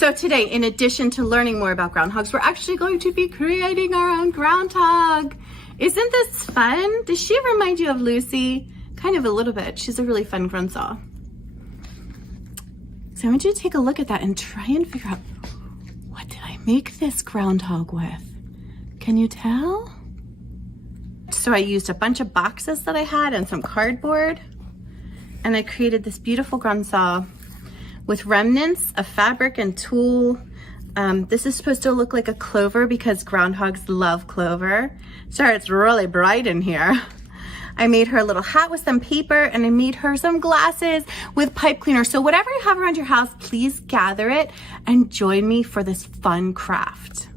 So today, in addition to learning more about groundhogs, we're actually going to be creating our own groundhog. Isn't this fun? Does she remind you of Lucy? Kind of a little bit. She's a really fun Grundsau. So I want you to take a look at that and try and figure out, what did I make this groundhog with? Can you tell? So I used a bunch of boxes that I had and some cardboard, and I created this beautiful Grundsau with remnants of fabric and tulle. This is supposed to look like a clover because groundhogs love clover. Sorry, it's really bright in here. I made her a little hat with some paper, and I made her some glasses with pipe cleaner. So whatever you have around your house, please gather it and join me for this fun craft.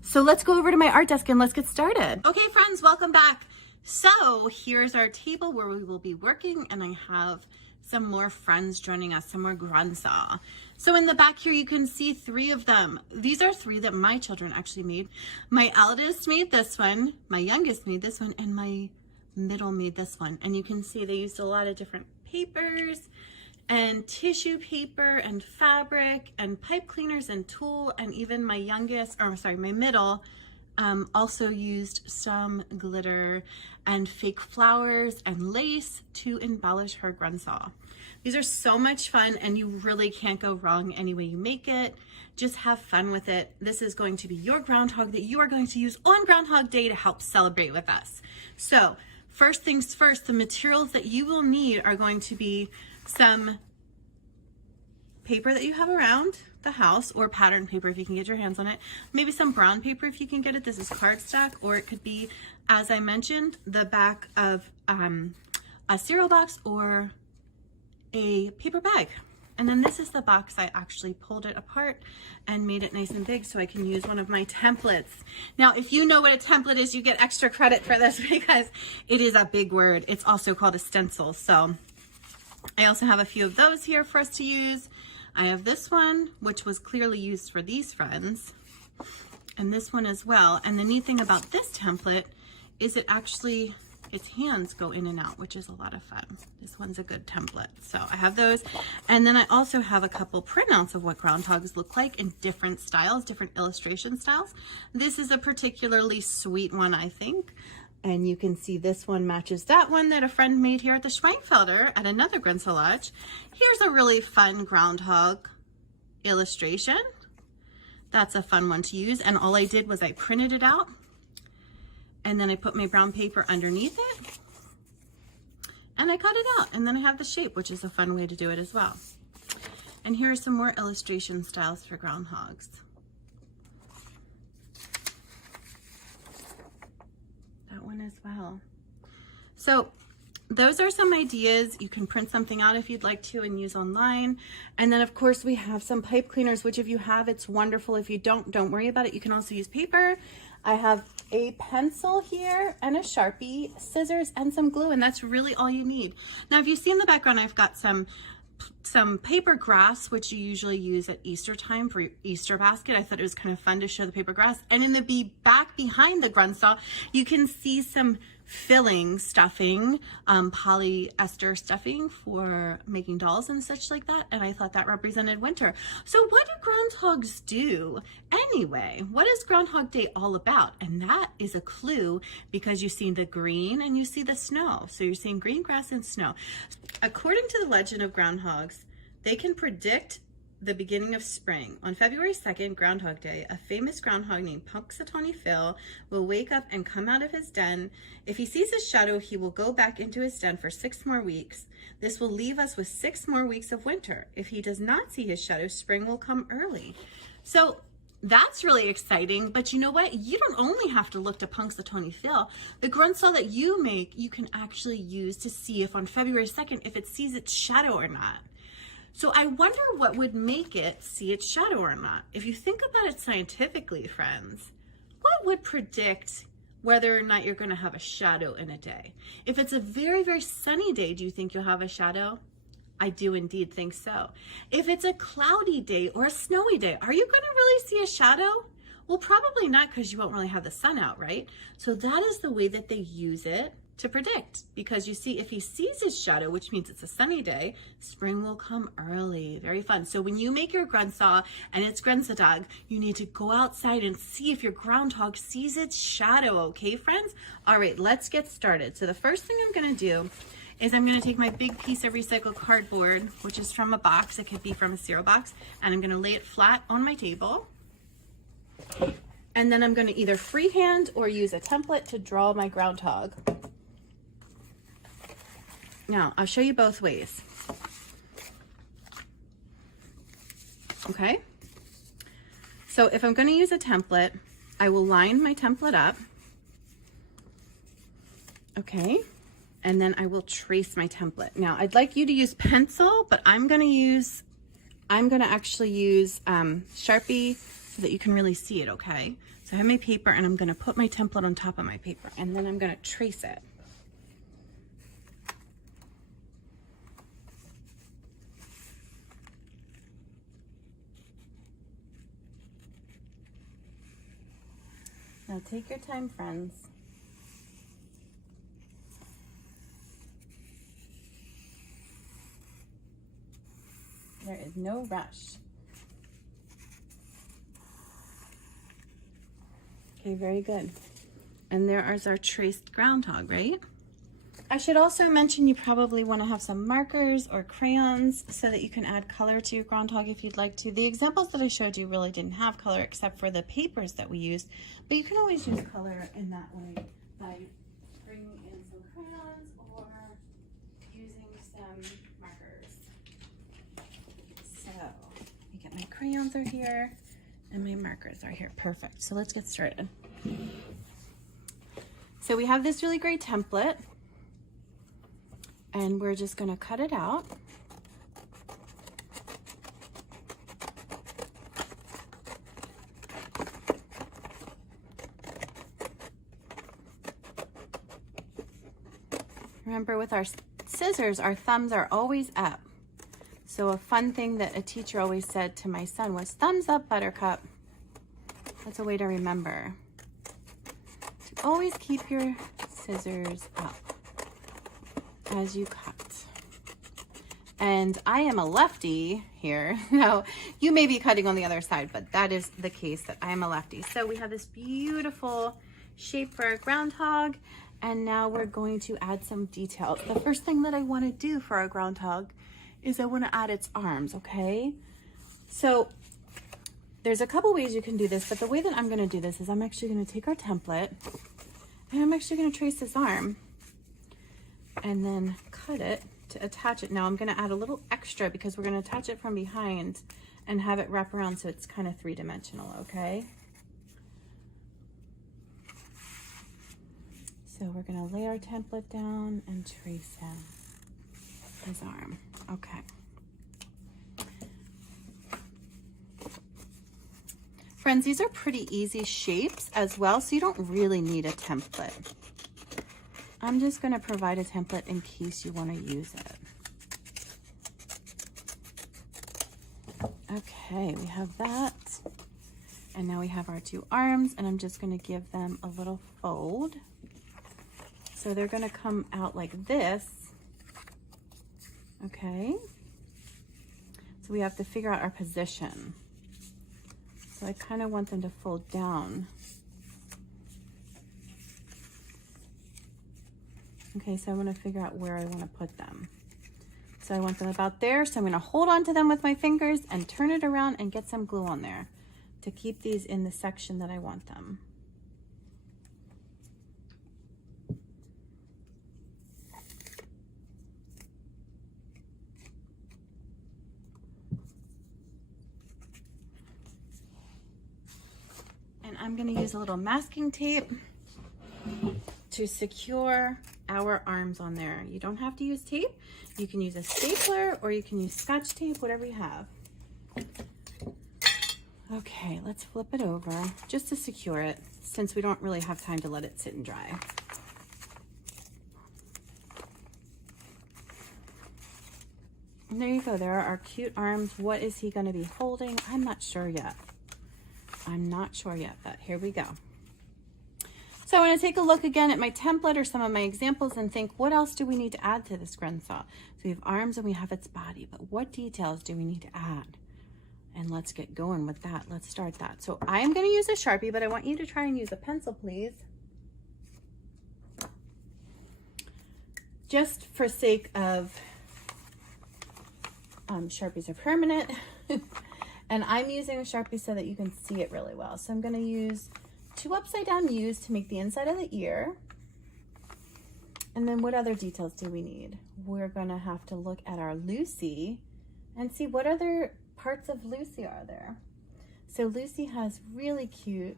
So let's go over to my art desk and let's get started. Okay, friends, welcome back. So here's our table where we will be working, and I have some more friends joining us, some more Grundsau. So in the back here, you can see 3 of them. These are 3 that my children actually made. My eldest made this one, my youngest made this one, and my middle made this one. And you can see they used a lot of different papers and tissue paper and fabric and pipe cleaners and tulle, and even my my middle also used some glitter and fake flowers and lace to embellish her Grundsau. These are so much fun, and you really can't go wrong any way you make it. Just have fun with it. This is going to be your groundhog that you are going to use on Groundhog Day to help celebrate with us. So first things first, the materials that you will need are going to be some paper that you have around the house, or pattern paper if you can get your hands on it. Maybe some brown paper if you can get it. This is cardstock, or it could be, as I mentioned, the back of a cereal box or a paper bag. And then this is the box. I actually pulled it apart and made it nice and big so I can use one of my templates. Now, if you know what a template is, you get extra credit for this because it is a big word. It's also called a stencil. So I also have a few of those here for us to use. I have this one, which was clearly used for these friends, and this one as well. And the neat thing about this template is its hands go in and out, which is a lot of fun. This one's a good template. So I have those. And then I also have a couple printouts of what groundhogs look like in different styles, different illustration styles. This is a particularly sweet one, I think. And you can see this one matches that one that a friend made here at the Schweinfelder at another Grundsau Lodge. Here's a really fun groundhog illustration. That's a fun one to use. And all I did was I printed it out, and then I put my brown paper underneath it, and I cut it out. And then I have the shape, which is a fun way to do it as well. And here are some more illustration styles for groundhogs. One as well. So those are some ideas. You can print something out if you'd like to and use online. And then of course we have some pipe cleaners, which if you have, it's wonderful. If you don't worry about it. You can also use paper. I have a pencil here and a Sharpie, scissors, and some glue, and that's really all you need. Now, if you see in the background, I've got some paper grass, which you usually use at Easter time for Easter basket. I thought it was kind of fun to show the paper grass. And in the back behind the Grundsau, you can see some stuffing, polyester stuffing for making dolls and such like that. And I thought that represented winter. So what do groundhogs do anyway? What is Groundhog Day all about? And that is a clue because you see the green and you see the snow. So you're seeing green grass and snow. According to the legend of groundhogs, they can predict the beginning of spring. On February 2nd, Groundhog Day, a famous groundhog named Punxsutawney Phil will wake up and come out of his den. If he sees his shadow, he will go back into his den for 6 more weeks. This will leave us with 6 more weeks of winter. If he does not see his shadow, spring will come early. So that's really exciting, but you know what? You don't only have to look to Punxsutawney Phil. The Grundsau that you make, you can actually use to see if on February 2nd, if it sees its shadow or not. So I wonder what would make it see its shadow or not. If you think about it scientifically, friends, what would predict whether or not you're going to have a shadow in a day? If it's a very, very sunny day, do you think you'll have a shadow? I do indeed think so. If it's a cloudy day or a snowy day, are you going to really see a shadow? Well, probably not, because you won't really have the sun out, right? So that is the way that they use it to predict, because you see, if he sees his shadow, which means it's a sunny day, spring will come early. Very fun. So when you make your Grundsau and it's Grundsau, you need to go outside and see if your groundhog sees its shadow. Okay, friends? All right, let's get started. So the first thing I'm going to do is I'm going to take my big piece of recycled cardboard, which is from a box. It could be from a cereal box, and I'm going to lay it flat on my table. And then I'm going to either freehand or use a template to draw my groundhog. Now, I'll show you both ways. Okay? So if I'm going to use a template, I will line my template up. Okay? And then I will trace my template. Now, I'd like you to use pencil, but I'm going to actually use Sharpie so that you can really see it, okay? So I have my paper, and I'm going to put my template on top of my paper, and then I'm going to trace it. Now take your time, friends. There is no rush. Okay, very good. And there is our traced groundhog, right? I should also mention you probably want to have some markers or crayons so that you can add color to your groundhog if you'd like to. The examples that I showed you really didn't have color except for the papers that we used, but you can always use color in that way by bringing in some crayons or using some markers. So let me get my crayons are here and my markers are here. Perfect. So let's get started. So we have this really great template, and we're just going to cut it out. Remember, with our scissors, our thumbs are always up. So a fun thing that a teacher always said to my son was, thumbs up, Buttercup. That's a way to remember. To always keep your scissors up as you cut. And I am a lefty here. Now, you may be cutting on the other side, but that is the case that I am a lefty. So we have this beautiful shape for our groundhog, and now we're going to add some details. The first thing that I want to do for our groundhog is I want to add its arms, okay? So there's a couple ways you can do this, but the way that I'm going to do this is I'm actually going to take our template, and I'm actually going to trace this arm and then cut it to attach it. Now I'm going to add a little extra because we're going to attach it from behind and have it wrap around so it's kind of three-dimensional, okay? So we're going to lay our template down and trace his arm. Okay. Friends, these are pretty easy shapes as well, so you don't really need a template. I'm just going to provide a template in case you want to use it. Okay, we have that. And now we have our two arms, and I'm just going to give them a little fold. So they're going to come out like this. Okay. So we have to figure out our position. So I kind of want them to fold down. Okay, so I want to figure out where I want to put them. So I want them about there, so I'm going to hold on to them with my fingers and turn it around and get some glue on there to keep these in the section that I want them. And I'm going to use a little masking tape to secure our arms on there. You don't have to use tape. You can use a stapler or you can use Scotch tape, whatever you have. Okay, let's flip it over just to secure it since we don't really have time to let it sit and dry. And there you go. There are our cute arms. What is he going to be holding? I'm not sure yet. I'm not sure yet, but here we go. So So I want to take a look again at my template or some of my examples and think, what else do we need to add to this Grundsau? So we have arms and we have its body, but what details do we need to add? And let's get going with that. Let's start that. So I'm going to use a Sharpie, but I want you to try and use a pencil, please. Just for sake of Sharpies are permanent. And I'm using a Sharpie so that you can see it really well. So I'm going to use 2 upside down U's to make the inside of the ear. And then what other details do we need? We're going to have to look at our Lucy and see what other parts of Lucy are there. So Lucy has really cute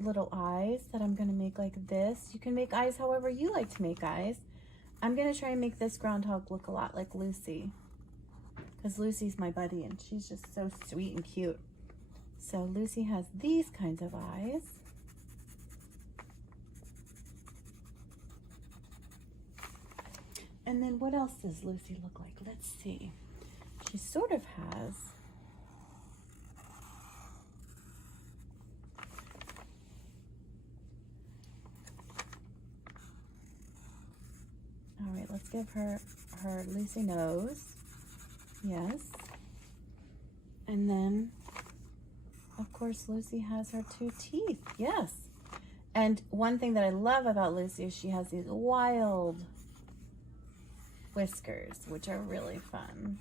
little eyes that I'm going to make like this. You can make eyes however you like to make eyes. I'm going to try and make this groundhog look a lot like Lucy, because Lucy's my buddy and she's just so sweet and cute. So Lucy has these kinds of eyes. And then what else does Lucy look like? Let's see. She sort of has all right, let's give her her Lucy nose. Yes. And then, of course, Lucy has her 2 teeth. Yes. And one thing that I love about Lucy is she has these wild whiskers, which are really fun.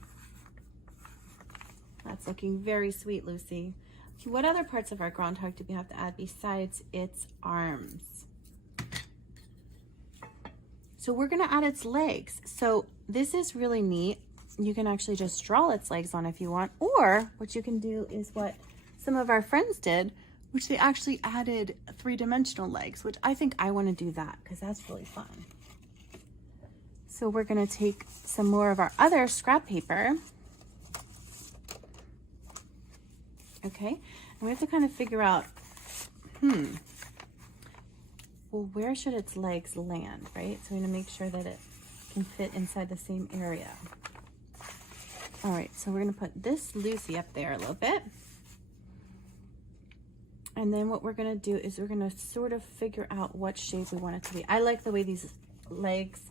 That's looking very sweet, Lucy. Okay, what other parts of our groundhog do we have to add besides its arms? So we're going to add its legs. So this is really neat. You can actually just draw its legs on if you want, or what you can do is what some of our friends did, which they actually added 3-dimensional legs, which I think I want to do that because that's really fun. So we're going to take some more of our other scrap paper. Okay, and we have to kind of figure out, well, where should its legs land, right? So we're going to make sure that it can fit inside the same area. All right, so we're going to put this Lucy up there a little bit. And then what we're going to do is we're going to sort of figure out what shape we want it to be. I like the way these legs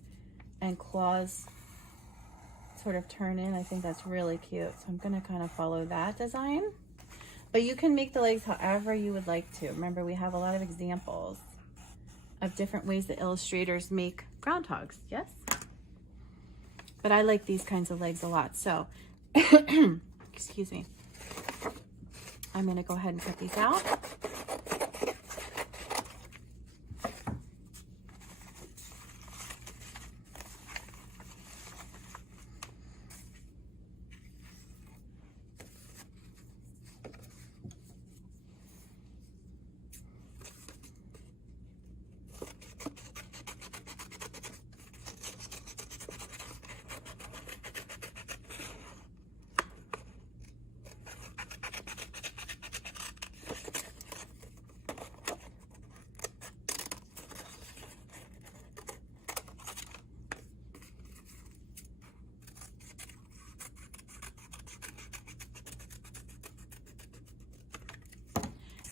and claws sort of turn in. I think that's really cute. So I'm going to kind of follow that design. But you can make the legs however you would like to. Remember, we have a lot of examples of different ways that illustrators make groundhogs. Yes? But I like these kinds of legs a lot. So, excuse me. I'm going to go ahead and cut these out.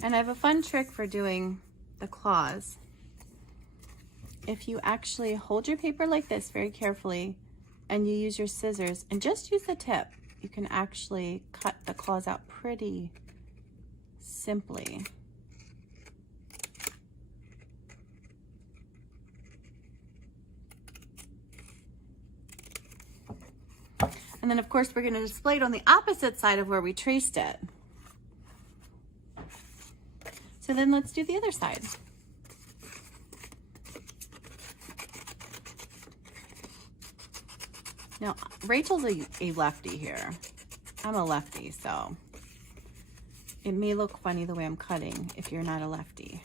And I have a fun trick for doing the claws. If you actually hold your paper like this very carefully and you use your scissors and just use the tip, you can actually cut the claws out pretty simply. And then of course we're going to display it on the opposite side of where we traced it. So then let's do the other side. Now, Rachel's a lefty here. I'm a lefty, so it may look funny the way I'm cutting if you're not a lefty.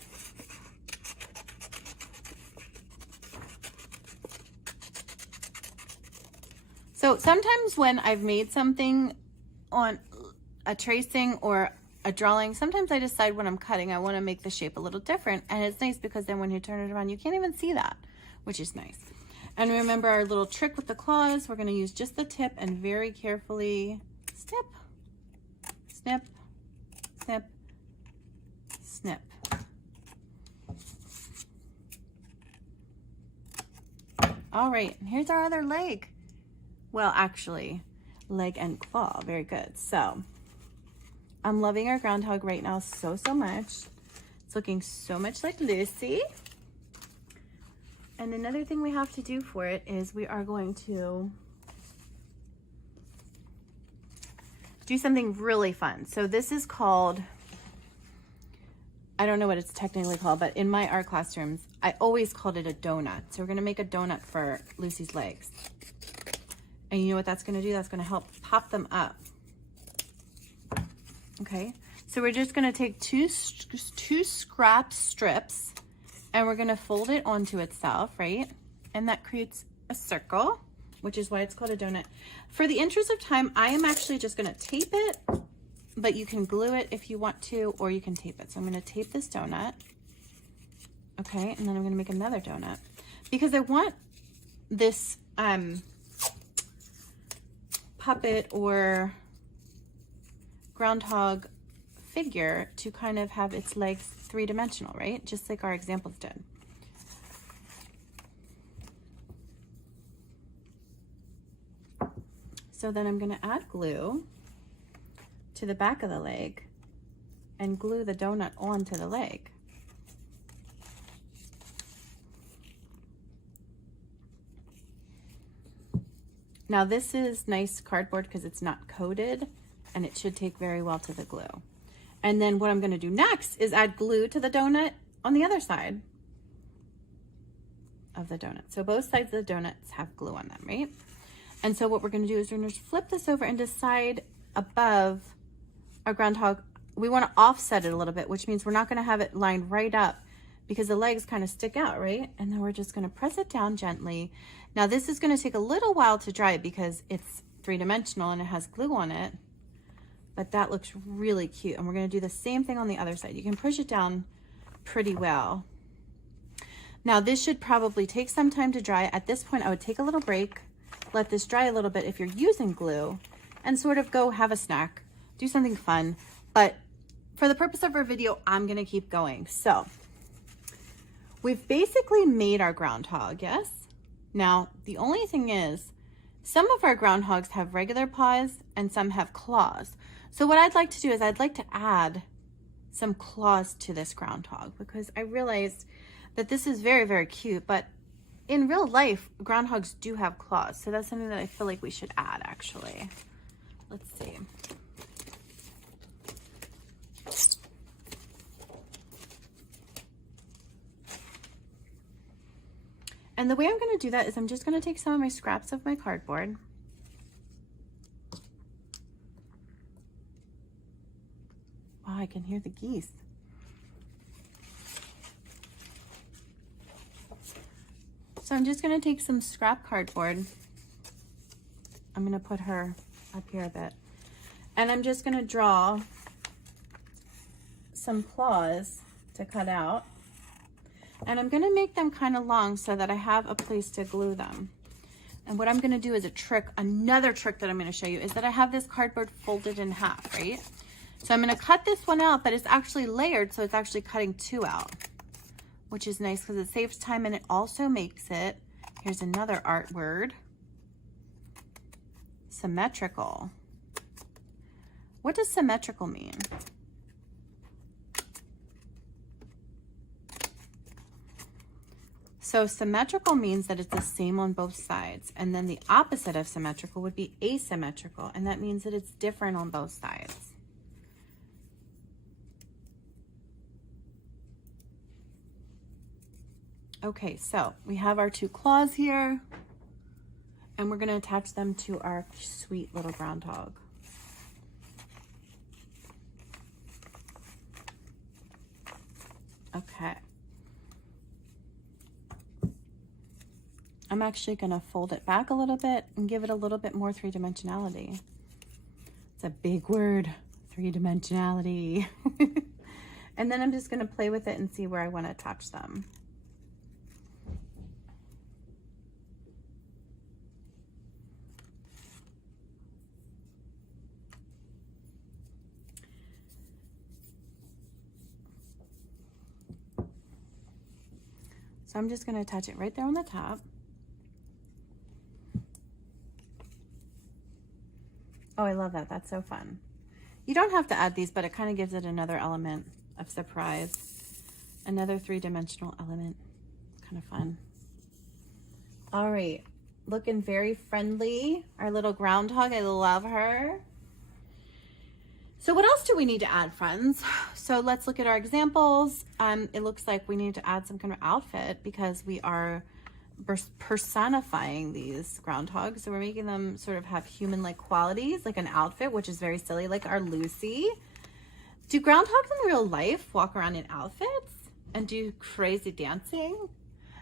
So sometimes when I've made something on a tracing or a drawing, sometimes I decide when I'm cutting I want to make the shape a little different, and it's nice because then when you turn it around you can't even see that, which is nice. And remember our little trick with the claws, we're going to use just the tip and very carefully snip, snip, snip, snip. All right, and here's our other leg. Well, actually, leg and claw. Very good. So I'm loving our groundhog right now so much. It's looking so much like Lucy. And another thing we have to do for it is we are going to do something really fun. So this is called, I don't know what it's technically called, but in my art classrooms, I always called it a donut. So we're gonna make a donut for Lucy's legs. And you know what that's gonna do? That's gonna help pop them up. Okay, so we're just gonna take two scrap strips and we're gonna fold it onto itself, right? And that creates a circle, which is why it's called a donut. For the interest of time, I am actually just gonna tape it, but you can glue it if you want to, or you can tape it. So I'm gonna tape this donut, okay? And then I'm gonna make another donut because I want this puppet or groundhog figure to kind of have its legs three-dimensional, right? Just like our examples did. So then I'm going to add glue to the back of the leg and glue the donut onto the leg. Now this is nice cardboard because it's not coated and it should take very well to the glue. And then what I'm going to do next is add glue to the donut on the other side of the donut. So both sides of the donuts have glue on them, right? And so what we're going to do is we're going to flip this over and decide above our groundhog. We want to offset it a little bit, which means we're not going to have it lined right up because the legs kind of stick out, right? And then we're just going to press it down gently. Now this is going to take a little while to dry because it's three-dimensional and it has glue on it, but that looks really cute. And we're going to do the same thing on the other side. You can push it down pretty well. Now this should probably take some time to dry. At this point, I would take a little break, let this dry a little bit if you're using glue, and sort of go have a snack, do something fun. But for the purpose of our video, I'm going to keep going. So we've basically made our groundhog, yes? Now, the only thing is, some of our groundhogs have regular paws and some have claws. So what I'd like to do is I'd like to add some claws to this groundhog because I realized that this is very, very cute, but in real life, groundhogs do have claws. So that's something that I feel like we should add, actually. Let's see. And the way I'm going to do that is I'm just going to take some of my scraps of my cardboard. Wow, I can hear the geese. So I'm just going to take some scrap cardboard. I'm going to put her up here a bit. And I'm just going to draw some claws to cut out. And I'm going to make them kind of long so that I have a place to glue them. And what I'm going to do is a trick, another trick that I'm going to show you is that I have this cardboard folded in half, right? So I'm going to cut this one out, but it's actually layered, so it's actually cutting two out, which is nice because it saves time and it also makes it, here's another art word, symmetrical. What does symmetrical mean? So symmetrical means that it's the same on both sides. And then the opposite of symmetrical would be asymmetrical. And that means that it's different on both sides. Okay, so we have our two claws here. And we're going to attach them to our sweet little groundhog. Okay. I'm actually going to fold it back a little bit and give it a little bit more three-dimensionality. It's a big word, three-dimensionality. And then I'm just going to play with it and see where I want to attach them. So I'm just going to attach it right there on the top. Oh, I love that. That's so fun. You don't have to add these, but it kind of gives it another element of surprise. Another 3-dimensional element. Kind of fun. All right. Looking very friendly. Our little groundhog. I love her. So what else do we need to add, friends? So let's look at our examples. It looks like we need to add some kind of outfit because we are personifying these groundhogs. So we're making them sort of have human-like qualities, like an outfit, which is very silly, like our Lucy. Do groundhogs in real life walk around in outfits and do crazy dancing?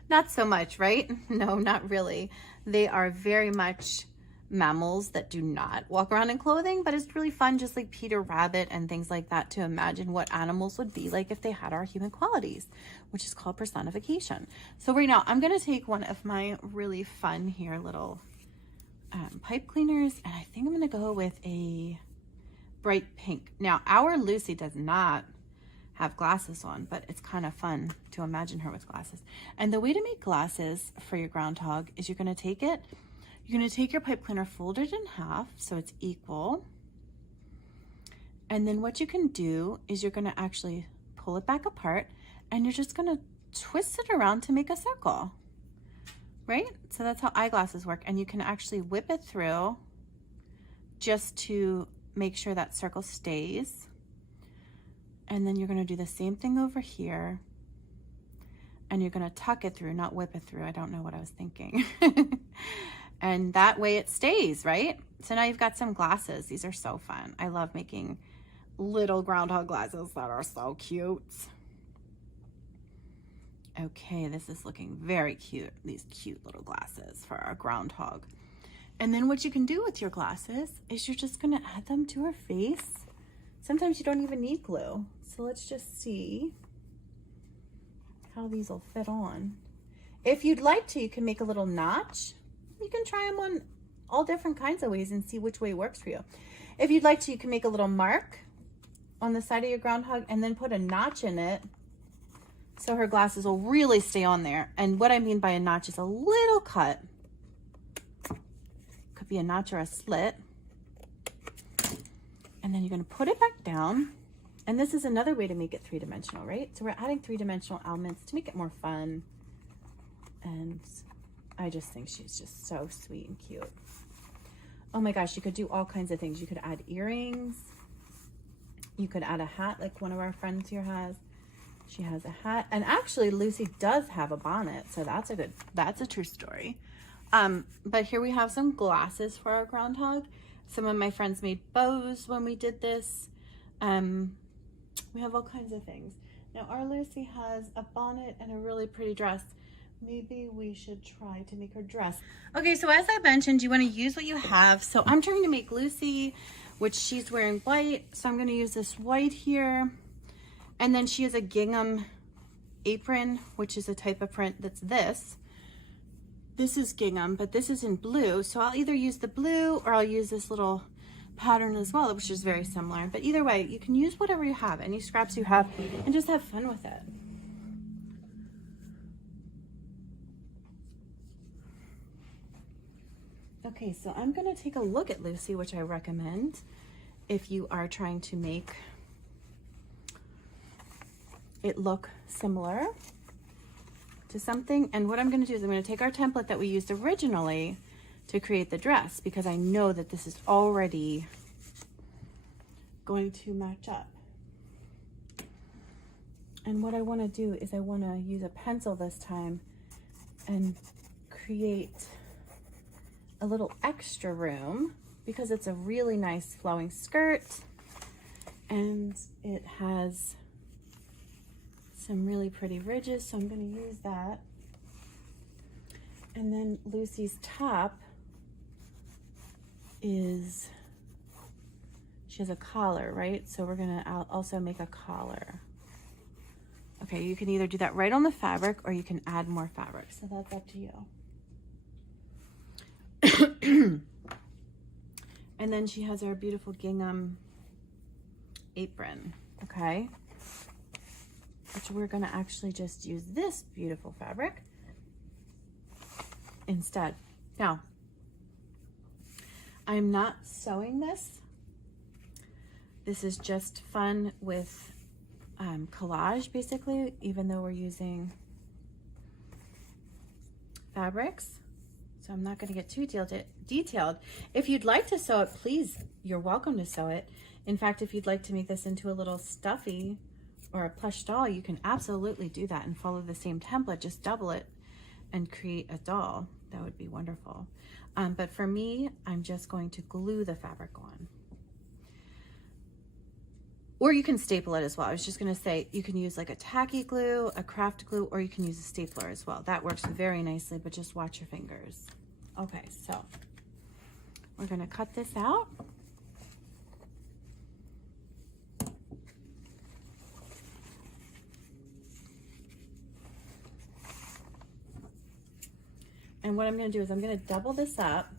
Not so much, right? No, not really. They are very much mammals that do not walk around in clothing, but it's really fun, just like Peter Rabbit and things like that, to imagine what animals would be like if they had our human qualities, which is called personification. So right now I'm going to take one of my really fun here little pipe cleaners, and I think I'm going to go with a bright pink. Now our Lucy does not have glasses on, but it's kind of fun to imagine her with glasses. And the way to make glasses for your groundhog is you're going to take your pipe cleaner, fold it in half so it's equal. And then what you can do is you're going to actually pull it back apart, and you're just going to twist it around to make a circle, right? So that's how eyeglasses work. And you can actually whip it through just to make sure that circle stays. And then you're going to do the same thing over here. And you're going to tuck it through, not whip it through. I don't know what I was thinking. And that way it stays, right? So now you've got some glasses. These are so fun. I love making little groundhog glasses that are so cute. Okay, this is looking very cute. These cute little glasses for our groundhog. And then what you can do with your glasses is you're just going to add them to her face. Sometimes you don't even need glue. So let's just see how these will fit on. If you'd like to, you can make a little notch. You can try them on all different kinds of ways and see which way works for you. If you'd like to, you can make a little mark on the side of your groundhog and then put a notch in it so her glasses will really stay on there. And what I mean by a notch is a little cut. Could be a notch or a slit. And then you're going to put it back down. And this is another way to make it 3-dimensional, right? So we're adding 3-dimensional elements to make it more fun. And I just think she's just so sweet and cute. Oh my gosh, you could do all kinds of things. You could add earrings. You could add a hat like one of our friends here has. She has a hat. And actually Lucy does have a bonnet. So that's a true story. But here we have some glasses for our groundhog. Some of my friends made bows when we did this. We have all kinds of things. Now our Lucy has a bonnet and a really pretty dress. Maybe we should try to make her dress. Okay, so as I mentioned, you want to use what you have. So I'm trying to make Lucy, which she's wearing white. So I'm going to use this white here. And then she has a gingham apron, which is a type of print that's this. This is gingham, but this is in blue. So I'll either use the blue or I'll use this little pattern as well, which is very similar. But either way, you can use whatever you have, any scraps you have, and just have fun with it. Okay, so I'm going to take a look at Lucy, which I recommend if you are trying to make it look similar to something. And what I'm going to do is I'm going to take our template that we used originally to create the dress, because I know that this is already going to match up. And what I want to do is I want to use a pencil this time and create a little extra room, because it's a really nice flowing skirt and it has some really pretty ridges, so I'm going to use that. And then Lucy's top is, she has a collar, right? So we're going to also make a collar. Okay, you can either do that right on the fabric or you can add more fabric, so that's up to you. And then she has our beautiful gingham apron, okay? Which we're gonna actually just use this beautiful fabric instead. Now, I'm not sewing this. This is just fun with collage, basically, even though we're using fabrics. So I'm not going to get too detailed. If you'd like to sew it, please, you're welcome to sew it. In fact, if you'd like to make this into a little stuffy or a plush doll, you can absolutely do that and follow the same template, just double it and create a doll. That would be wonderful. But for me, I'm just going to glue the fabric on. Or you can staple it as well. I was just gonna say, you can use like a tacky glue, a craft glue, or you can use a stapler as well. That works very nicely, but just watch your fingers. Okay, so we're gonna cut this out. And what I'm gonna do is I'm gonna double this up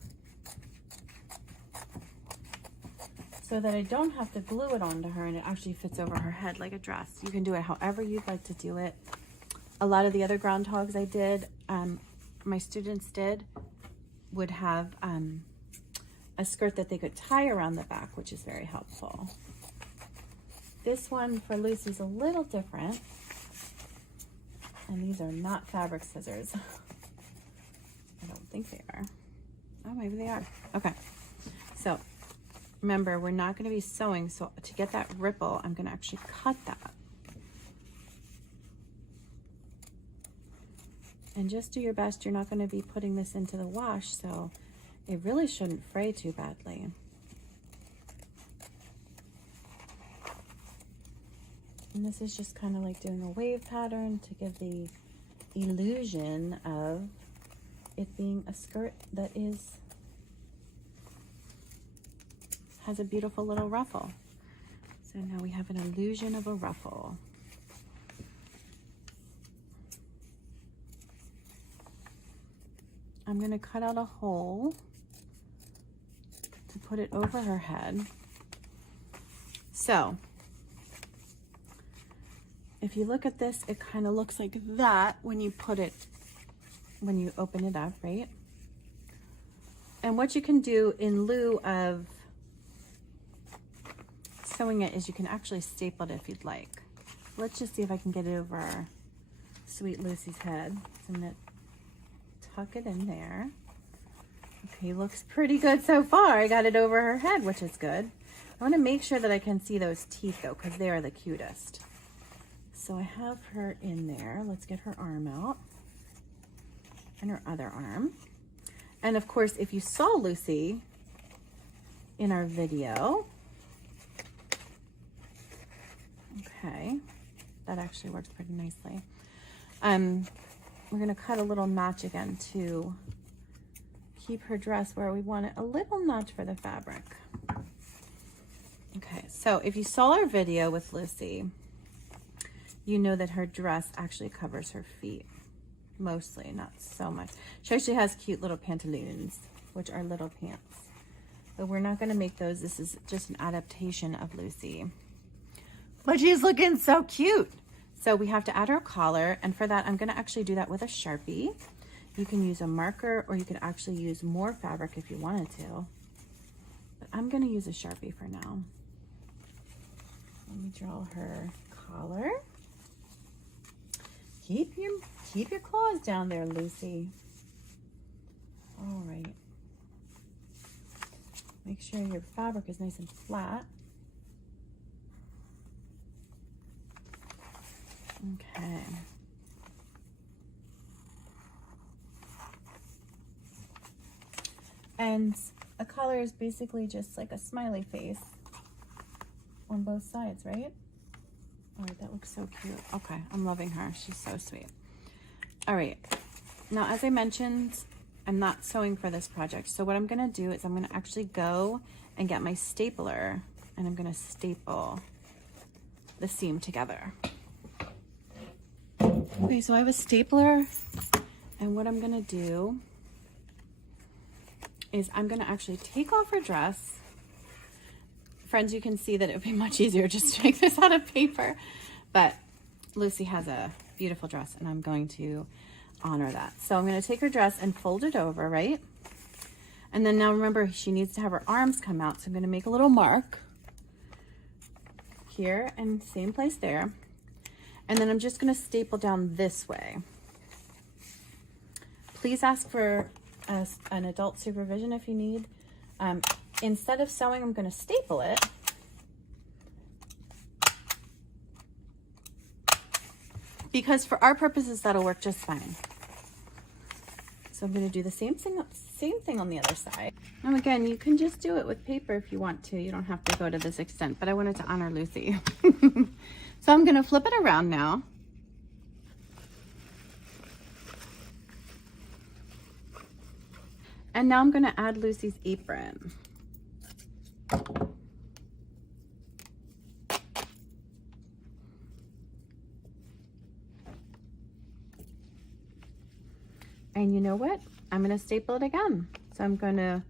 so that I don't have to glue it onto her and it actually fits over her head like a dress. You can do it however you'd like to do it. A lot of the other groundhogs I did, my students did, would have a skirt that they could tie around the back, which is very helpful. This one for Lucy's a little different. And these are not fabric scissors. I don't think they are. Oh, maybe they are. Okay, so remember, we're not going to be sewing, so to get that ripple, I'm going to actually cut that. And just do your best. You're not going to be putting this into the wash, so it really shouldn't fray too badly. And this is just kind of like doing a wave pattern to give the illusion of it being a skirt that has a beautiful little ruffle. So now we have an illusion of a ruffle. I'm going to cut out a hole to put it over her head. So if you look at this, it kind of looks like that when you open it up, right? And what you can do in lieu of sewing it is you can actually staple it if you'd like. Let's just see if I can get it over sweet Lucy's head. So I'm gonna tuck it in there. Okay, looks pretty good so far. I got it over her head, which is good. I want to make sure that I can see those teeth though, because they are the cutest. So I have her in there. Let's get her arm out and her other arm. And of course, if you saw Lucy in our video, okay, that actually works pretty nicely. We're gonna cut a little notch again to keep her dress where we want it, a little notch for the fabric. Okay, so if you saw our video with Lucy, you know that her dress actually covers her feet. Mostly, not so much. She actually has cute little pantaloons, which are little pants. But we're not gonna make those. This is just an adaptation of Lucy. But she's looking so cute. So we have to add her collar, and for that, I'm gonna actually do that with a Sharpie. You can use a marker, or you could actually use more fabric if you wanted to. But I'm gonna use a Sharpie for now. Let me draw her collar. Keep your claws down there, Lucy. All right. Make sure your fabric is nice and flat. Okay. And a collar is basically just like a smiley face on both sides, right? All right, that looks so cute. Okay, I'm loving her. She's so sweet. All right, now as I mentioned, I'm not sewing for this project. So what I'm gonna do is I'm gonna actually go and get my stapler, and I'm gonna staple the seam together. Okay, so I have a stapler, and what I'm gonna do is I'm gonna actually take off her dress. Friends, you can see that it would be much easier just to make this out of paper, but Lucy has a beautiful dress, and I'm going to honor that. So I'm gonna take her dress and fold it over, right? And then now remember, she needs to have her arms come out. So I'm going to make a little mark here and same place there. And then I'm just going to staple down this way. Please ask for an adult supervision if you need. Instead of sewing, I'm going to staple it. Because for our purposes, that'll work just fine. So I'm going to do the same thing on the other side. And again, you can just do it with paper if you want to. You don't have to go to this extent, but I wanted to honor Lucy. So I'm going to flip it around now. And now I'm going to add Lucy's apron. And you know what? I'm going to staple it again. So I'm going to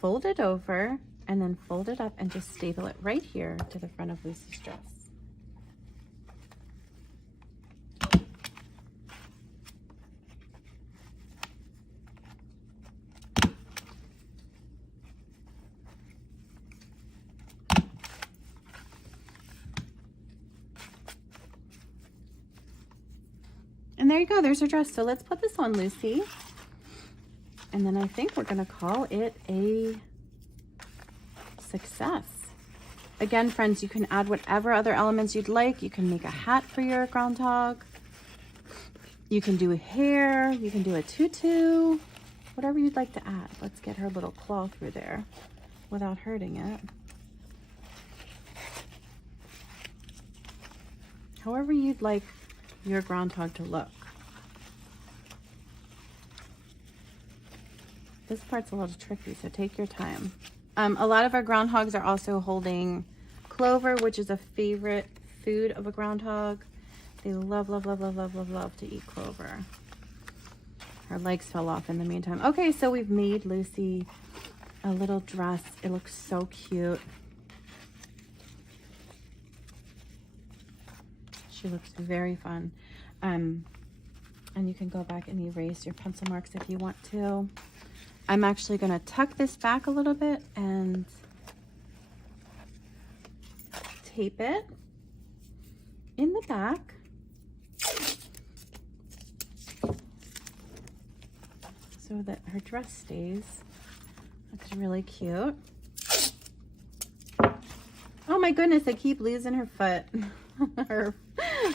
fold it over and then fold it up and just staple it right here to the front of Lucy's dress. And there you go, there's her dress. So let's put this on Lucy. And then I think we're gonna call it a success. Again, friends, you can add whatever other elements you'd like. You can make a hat for your groundhog. You can do hair, you can do a tutu, whatever you'd like to add. Let's get her little claw through there without hurting it. However you'd like your groundhog to look. This part's a little tricky, so take your time. A lot of our groundhogs are also holding clover, which is a favorite food of a groundhog. They love, love, love, love, love, love, love to eat clover. Her legs fell off in the meantime. Okay, so we've made Lucy a little dress. It looks so cute. She looks very fun. And you can go back and erase your pencil marks if you want to. I'm actually going to tuck this back a little bit and tape it in the back. So that her dress stays. Looks really cute. Oh my goodness, I keep losing her foot.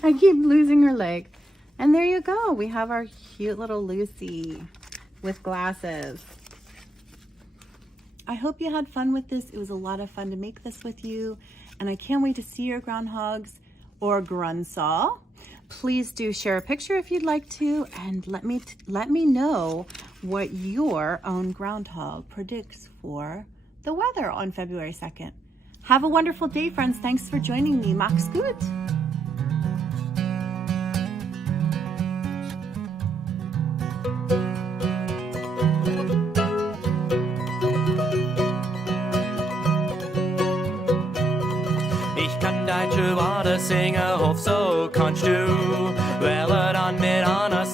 I keep losing her leg. And there you go. We have our cute little Lucy with glasses. I hope you had fun with this. It was a lot of fun to make this with you. And I can't wait to see your groundhogs or Grundsau. Please do share a picture if you'd like to. And let me know what your own groundhog predicts for the weather on February 2nd. Have a wonderful day, friends. Thanks for joining me. Mach's gut. Ich kann deutsche Worte singen, hoff so kannst du. Wähle dann mit einer